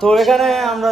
তো এখানে আমরা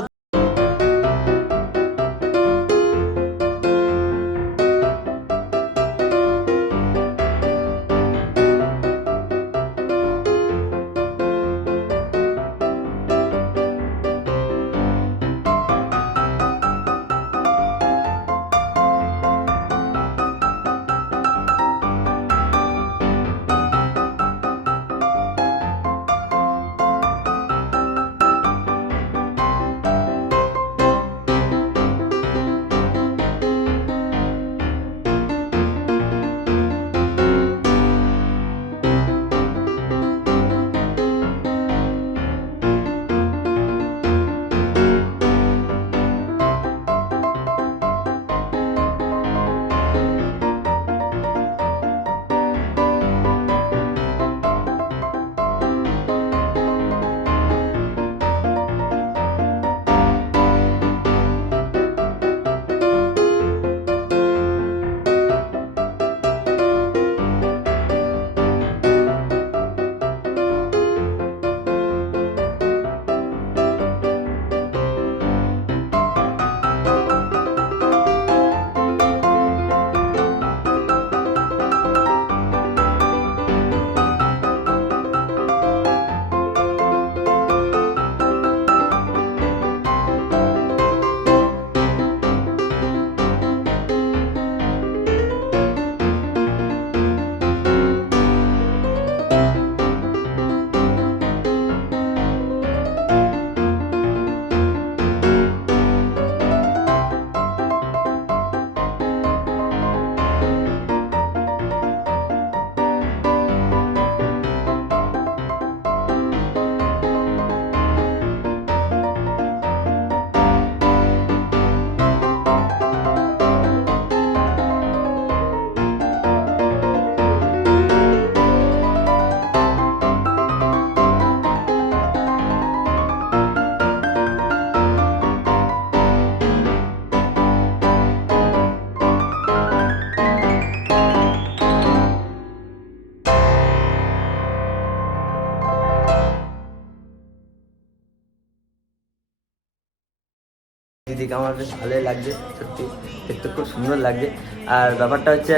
দিদিকে আমার বেশ ভালোই লাগছে, সত্যি। দেখতে খুব সুন্দর লাগছে। আর ব্যাপারটা হচ্ছে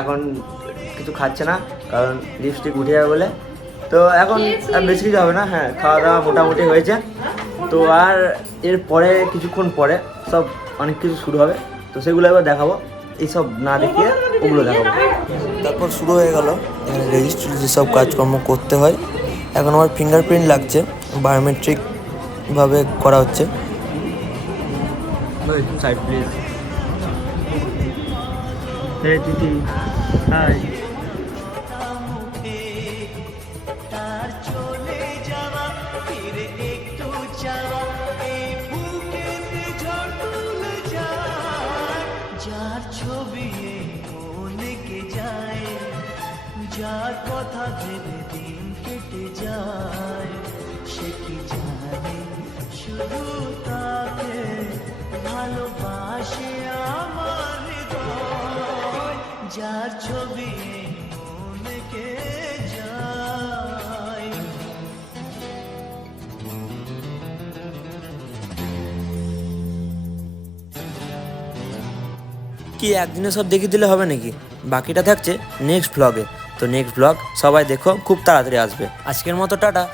এখন কিছু খাচ্ছে না, কারণ লিপস্টিক উঠে যাবে বলে। তো এখন বেশি কিছু হবে না হ্যাঁ খাওয়া দাওয়া মোটামুটি হয়েছে। তো আর এর পরে, কিছুক্ষণ পরে সব অনেক কিছু শুরু হবে। তো সেগুলো এবার দেখাবো। এইসব না দেখিয়ে ওগুলো দেখাবো। তারপর শুরু হয়ে গেল। এখানে রেজিস্ট্রি যেসব কাজকর্ম করতে হয়। এখন আমার ফিঙ্গারপ্রিন্ট লাগছে। বায়োমেট্রিকভাবে করা হচ্ছে। হে দিদি হাই। যার ছবি মনেকে যায় যার কথা ভেবে দিন কেটে যায় সে কি জানে শুধু তাকে ভালোবাসে আমার যার ছবি মনেকে কি একদিনে সব দেখিয়ে দিলে হবে নাকি? বাকিটা থাকছে নেক্সট ব্লগে তো নেক্সট ব্লগ সবাই দেখো, খুব তাড়াতাড়ি আসবে। আজকের মতো, টাটা।